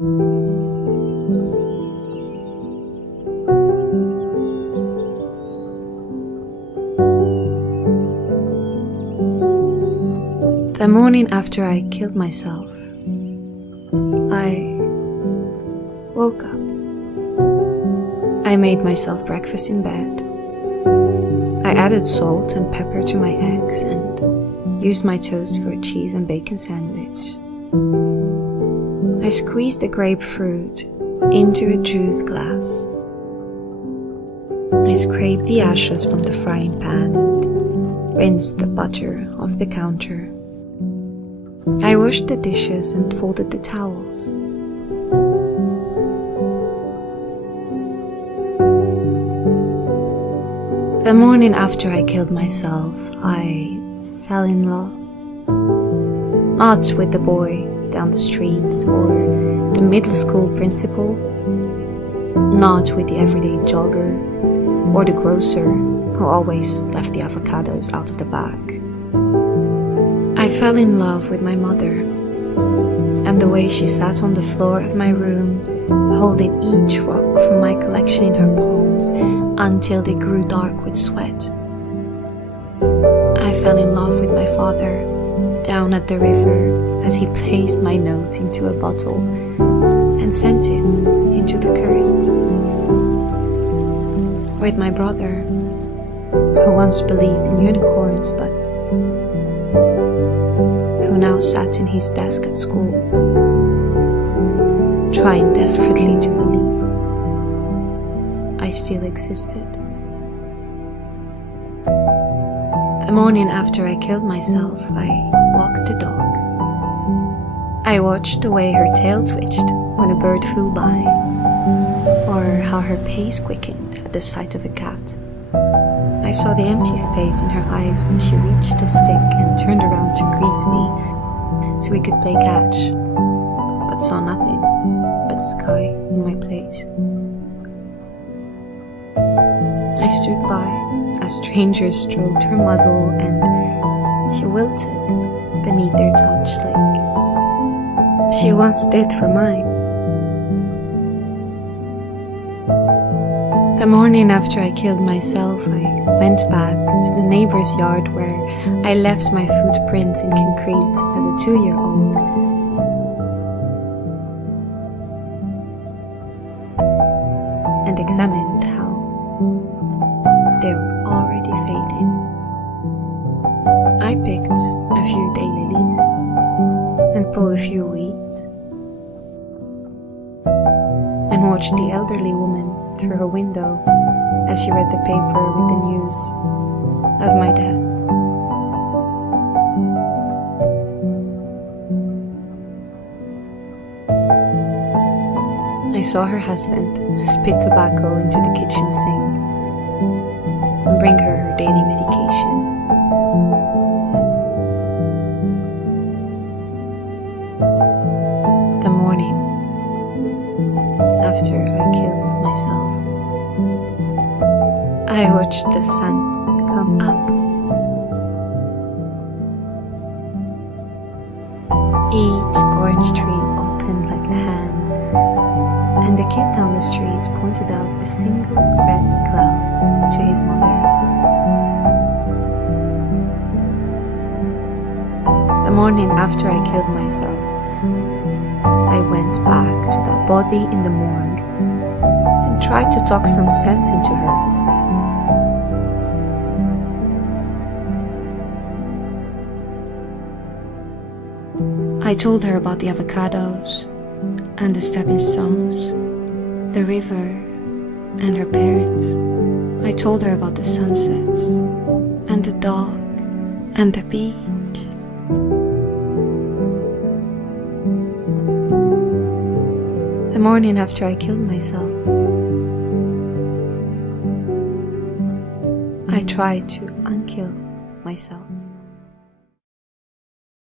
The morning after I killed myself, I woke up. I made myself breakfast in bed. I added salt and pepper to my eggs and used my toast for a cheese and bacon sandwich. I squeezed the grapefruit into a juice glass. I scraped the ashes from the frying pan and rinsed the butter off the counter. I washed the dishes and folded the towels. The morning after I killed myself, I fell in love. Not with the boy down the street or the middle school principal, not with the everyday jogger or the grocer who always left the avocados out of the bag. I fell in love with my mother and the way she sat on the floor of my room, holding each rock from my collection in her palms until they grew dark with sweat. I fell in love with my father down at the river as he placed my note into a bottle and sent it into the current. With my brother, who once believed in unicorns but who now sat in his desk at school, trying desperately to believe I still existed. The morning after I killed myself, I walked the dog. I watched the way her tail twitched when a bird flew by, or how her pace quickened at the sight of a cat. I saw the empty space in her eyes when she reached a stick and turned around to greet me so we could play catch, but saw nothing but sky in my place. I stood by as strangers stroked her muzzle and she wilted beneath their touch like she once did for mine. The morning after I killed myself, I went back to the neighbor's yard where I left my footprints in concrete as a 2-year-old. And examined how they were already fading. I picked a few daylilies and pulled a few weeds and watched the elderly woman through her window as she read the paper with the news of my death. I saw her husband spit tobacco into the kitchen sink and bring her daily medication. The morning after I killed myself, I watched the sun come up. Each orange tree opened like a hand, and the kid down the street pointed out a single red cloud to his mother. The morning after I killed myself, I went back to that body in the morgue and tried to talk some sense into her. I told her about the avocados and the stepping stones, the river and her parents. I told her about the sunsets and the dog and the beach. The morning after I killed myself, I tried to unkill myself.